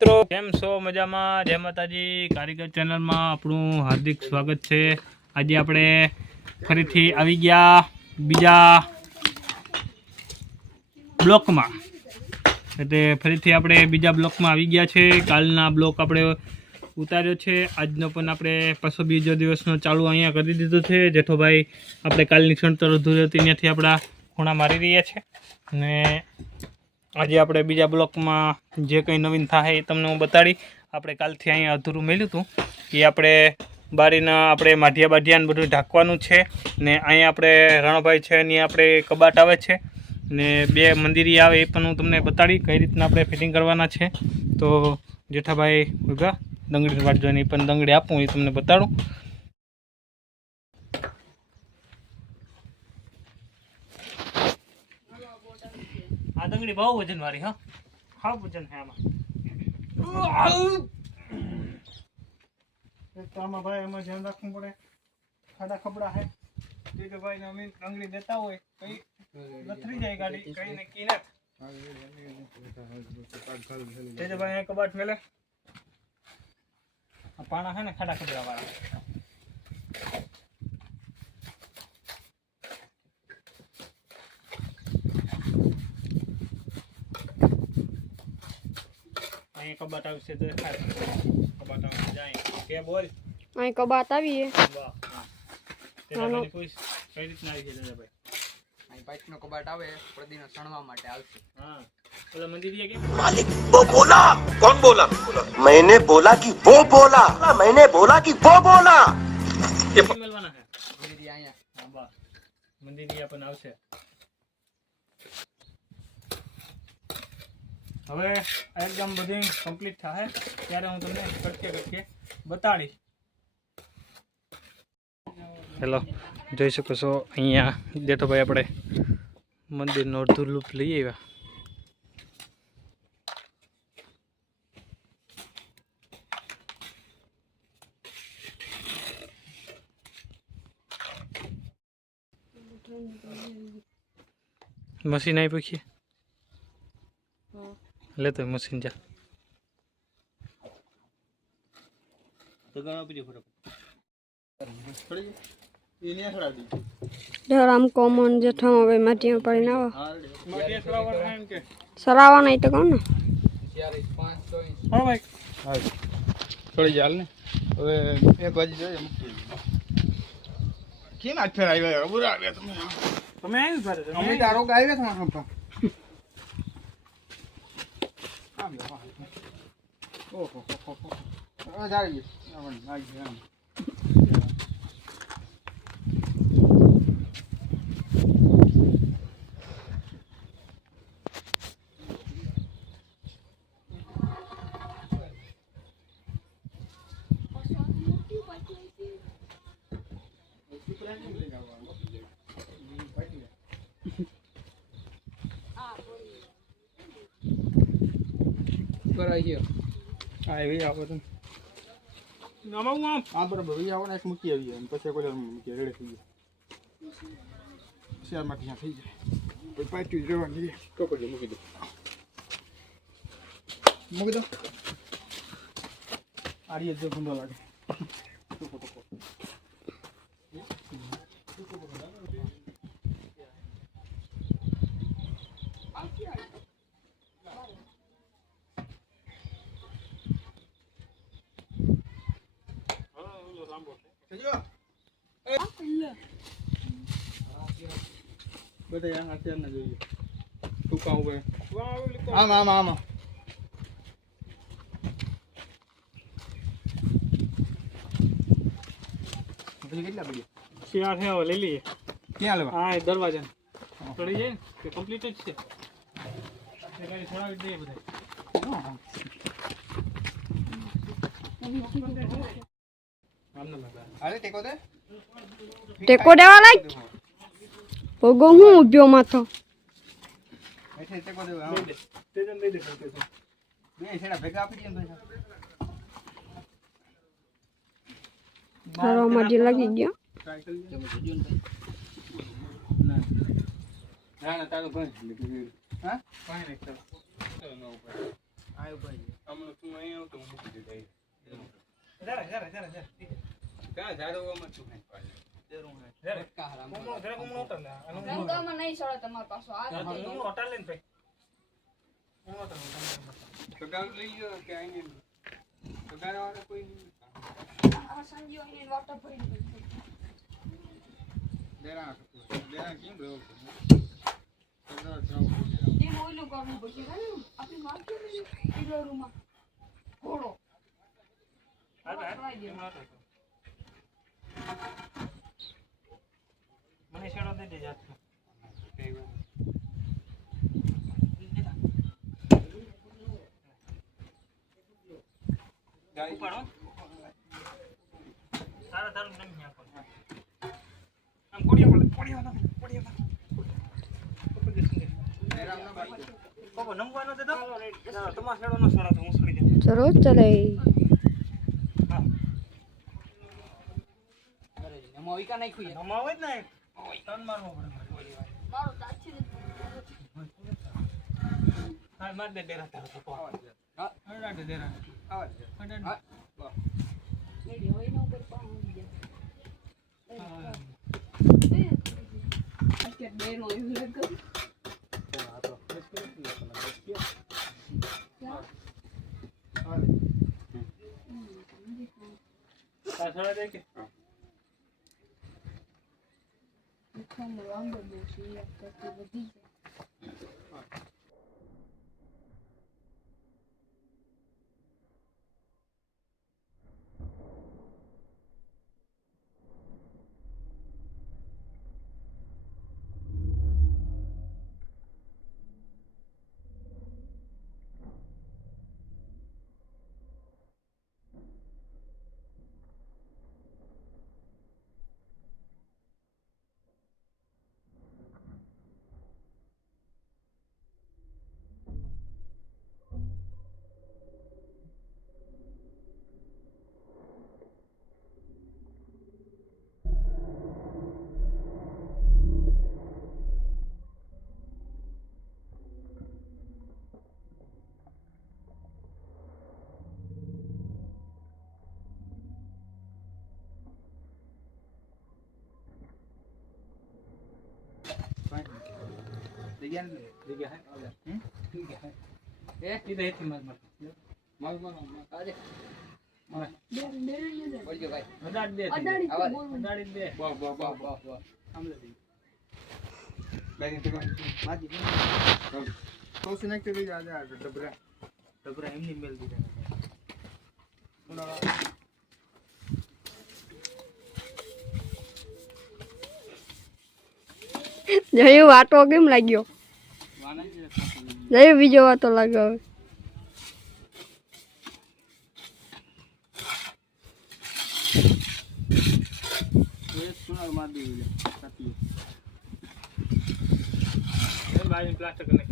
મિત્રો કેમ છો? મજામાં? જય માતાજી. કારીગર ચેનલમાં આપણું હાર્દિક સ્વાગત છે. આજે આપણે ફરીથી આવી ગયા બીજા બ્લોકમાં. એટલે ફરીથી આપણે બીજા બ્લોકમાં આવી ગયા છે. કાલના બ્લોક આપણે ઉતાર્યો છે, આજનો પણ આપણે પાછો બીજો દિવસનો ચાલુ અહીંયા કરી દીધો છે. જેઠોભાઈ આપણે કાલની ક્ષણતર અધૂરી હતી ત્યાંથી આપણા ખૂણા મારી રહ્યા છે ને આજે આપણે બીજા બ્લોકમાં જે કંઈ નવીન થાય એ તમને હું બતાડી. આપણે કાલથી અહીંયા અધૂરું મેળ્યું હતું એ આપણે બારીના આપણે માઢિયા બધું ઢાંકવાનું છે ને અહીંયા આપણે રણભાઈ છે એની આપણે કબાટ આવે છે ને બે મંદિરી આવે એ પણ હું તમને બતાડી કઈ રીતના આપણે ફિટિંગ કરવાના છે. તો જેઠાભાઈ ઉભા દંગડી વાટ જોઈને પણ દંગડી આપું એ તમને બતાડું. આ દંગડી બહુ વજન વાળી. હા વજન છે આમાં. આમાં ભાઈ એમાં ધ્યાન રાખવું પડે. ખાડા ખબડા હે કે ભાઈ અમે દંગડી દેતા હોય કઈ લથરી જાય ગાડી કઈ નક્કી ના. ભાઈ કબાટ મેલે પાણા હે ને ખાડા ખબડા વાળા. કબાટ આવશે તો કબાટ આવશે જાય કે બોલ અહીં કબાટ આવીએ. વાહ તેના કોઈ કઈ રીતના આવી છે ભાઈ? અહીં પાઇપનો કબાટ આવે પ્રદીનો સણવા માટે આવશે. હા ઓલા મંદિરિયા કે માલિક वो बोला कौन बोला? मैंने बोला कि वो बोला मैंने बोला कि वो बोला ये મળવાના છે મંદિરિયા અહીંયા. હા વાહ મંદિરિયા પણ આવશે. હવે એકદમ બધું કમ્પ્લીટ થાય ત્યારે હું તમને કટકે બતાડીશ. હેલો, જોઈ શકો છો અહીંયા જેઠોભાઈ આપણે મંદિરનો અડધું લૂપ લઈ આવ્યા. મશીન આવી પૂછીએ લેતો મશીન જા આમ કોમન જેઠામાં ભાઈ માટીમાં પડીને આવો સરાવા નહીં તો કહું ને થોડી ચાલ ને હવે એક બાજુ જોઈએ મૂકી કેમ આજ ફેર આવ્યા ખબર આવ્યા તમે અમે તારો આવ્યા તમારા પપ્પા ઓહો જાળી કરાઈ ગયો. હા એવી આવો તમે નમાવું આમ. હા બરાબર એ આવો ને એક મૂકી આવી જાય પછી કોઈ મૂકી રેડી થઈ જાય શેરમાં ત્યાં થઈ જાય કોઈ પાછું જવાની તો પછી મૂકી દો આડી જો ગુંડો લાગે. બધા અત્યાર ના જોઈએ ટૂંકા ઉપર આમાં આમાં આમાં કેટલા પડી શિયાળ છે હવે લઈ લઈએ. ક્યાં લેવા? હા એ દરવાજા ચડી જાય ને કે કમ્પ્લીટ જ છે. થોડા દઈએ બધા ટેકો દેવા લાગ ભોગો હું ઉભ્યો માથો માટી લાગી ગયો. ના તારું ભાઈ હા કાઈ નહીં આયો ભાઈ હમણાં તું અહીંયા આવતો હું મૂકી દીધો જરા ક્યાં ઝાડવામાં તું નહીં પાડે જરા કુમળો ઉતાર લે આનો રંગામાં નહીં સળે તમાર પાછો આ કુમળો ઉતાર લે ને ભાઈ સગાવ લઈ ગયો કે અહીં સગાવાળા કોઈ નહીં આ સંજીવ એને વાટર ભરી દીધું દેરા કેમ રહ્યો સગા ત્રાવ એ મોઈલું કરવું પડશે ને આપણી વાત કરી પીલો રૂમમાં ઘોડો મને શેડો દે દેજે હાથમાં ઉપાડો તારા તારું નમ ન્યા પર આમ કોડિયા બાબો નમવાનો દે તો તમાર શેડો નો સોણો તો હું છોડી દઉં ચલો ચલે નમાવે જ ને તન મારવો પડે મારો તાછી હા માર દે ડેરા તારો તો હા હડા દે ડેરા હડા રેડી હોય ને ઉપર પાણી દે આ બે નો એવું લાગે પાછળ દે કે ખમ રંગ બોસી આ તો બધી જગ્યા હે એ કીધે થી માર આજે બોલજો ભાઈ અડાડ દે અડાડી દે વાહ સાંભળે દે બેન તો માજી તો સિનેક્ટ કરી આ ડબરા એમની મેલ દીધા જય વાતો કેમ લાગ્યો જય બીજો વાતો લાગ્યો સુનાર માર દીધું સાથી એ બાજુ પ્લાસ્ટર કને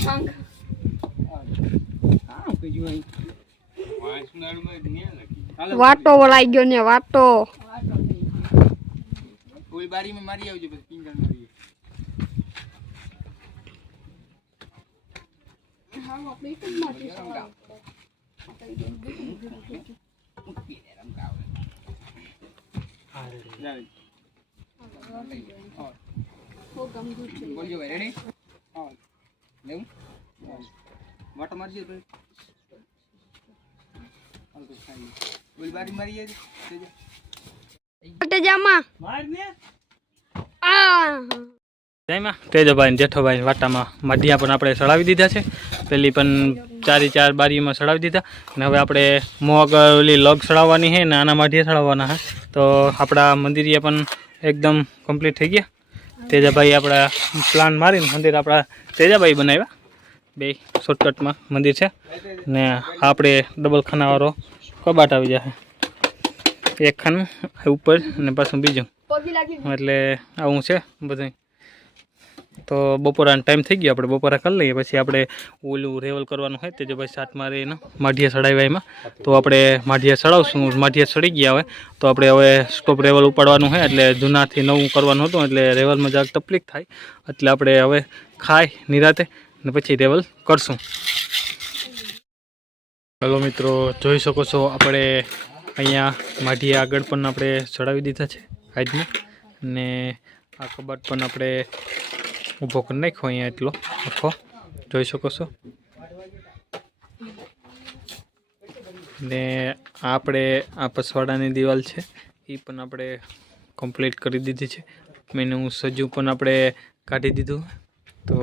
પાંખ હા કીજું અહીં વાય સુનાર માં નહીં લખી વાતો લાગ્યો ને વાતો કોઈ બારી માં મારી આવજો પછી પિંગર મારી હા આપણે તો માટી સવાળ બોલજો ભાઈ રેડી હા લેવું વાટો મારજો ભાઈ હાલ તો ખાઈ કોઈ બારી મારી આવજો જામાં માર ને આ જયમાં તેજભાઈ ને જેઠોભાઈ વાટામાં માઢિયા પણ આપણે સળાવી દીધા છે પેલી પણ 4 બારીમાં સળાવી દીધા અને હવે આપણે મોગ ઓલી લગ સળાવવાની છે ને આના માઢિયા સળાવવાના છે તો આપણા મંદિરીએ પણ એકદમ કમ્પ્લીટ થઈ ગયા તેજાભાઈ આપણા પ્લાન મારીને મંદિર આપણા તેજાભાઈ બનાવ્યા બે શોર્ટકટમાં મંદિર છે ને આપણે ડબલ ખાનાવાળો કબાટ આવી જશે એક ખાનું ઉપર અને પાછું બીજું પગી લાગી એટલે આવું છે બધું તો બપોરાનો ટાઈમ થઈ ગયો આપણે બપોરા કરી લઈએ પછી આપણે ઓલું રેવલ કરવાનું હોય તે જો ભાઈ સાત મારે એનો માઢિયા ચડાવ્યા એમાં તો આપણે માઢિયા ચડાવશું માઢિયા ચડી ગયા હોય તો આપણે હવે સ્ટોપ રેવલ ઉપાડવાનું હોય એટલે જૂનાથી નવું કરવાનું હતું એટલે રેવલમાં જરાક તકલીફ થાય એટલે આપણે હવે ખાઈ નિરાતે ને પછી રેવલ કરશું. હલો મિત્રો, જોઈ શકો છો આપણે અહીંયા માઢી આગળ પણ આપણે ચડાવી દીધા છે આજના, અને આ કબાટ પણ આપણે ઊભો કરી નાખ્યો અહીંયા એટલો આખો જોઈ શકો છો. ને આપણે આ પસવાડાની દિવાલ છે એ પણ આપણે કમ્પ્લીટ કરી દીધી છે. મેં હું સજ્જુ પણ આપણે કાઢી દીધું, તો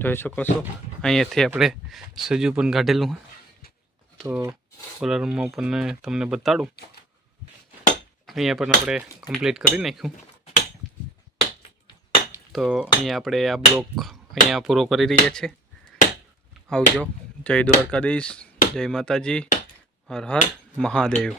જોઈ શકો છો અહીંયાથી આપણે સજ્જુ પણ કાઢેલું. તો ઓલા રૂમમાં પણ તમને બતાડું, અહીંયા પણ આપણે કમ્પ્લીટ કરી નાખ્યું. તો અહીંયા આપણે આ બ્લોક અહીંયા પૂરો કરી રહ્યા છીએ. આવજો. જય દ્વારકાધીશ, જય માતાજી, હર હર મહાદેવ.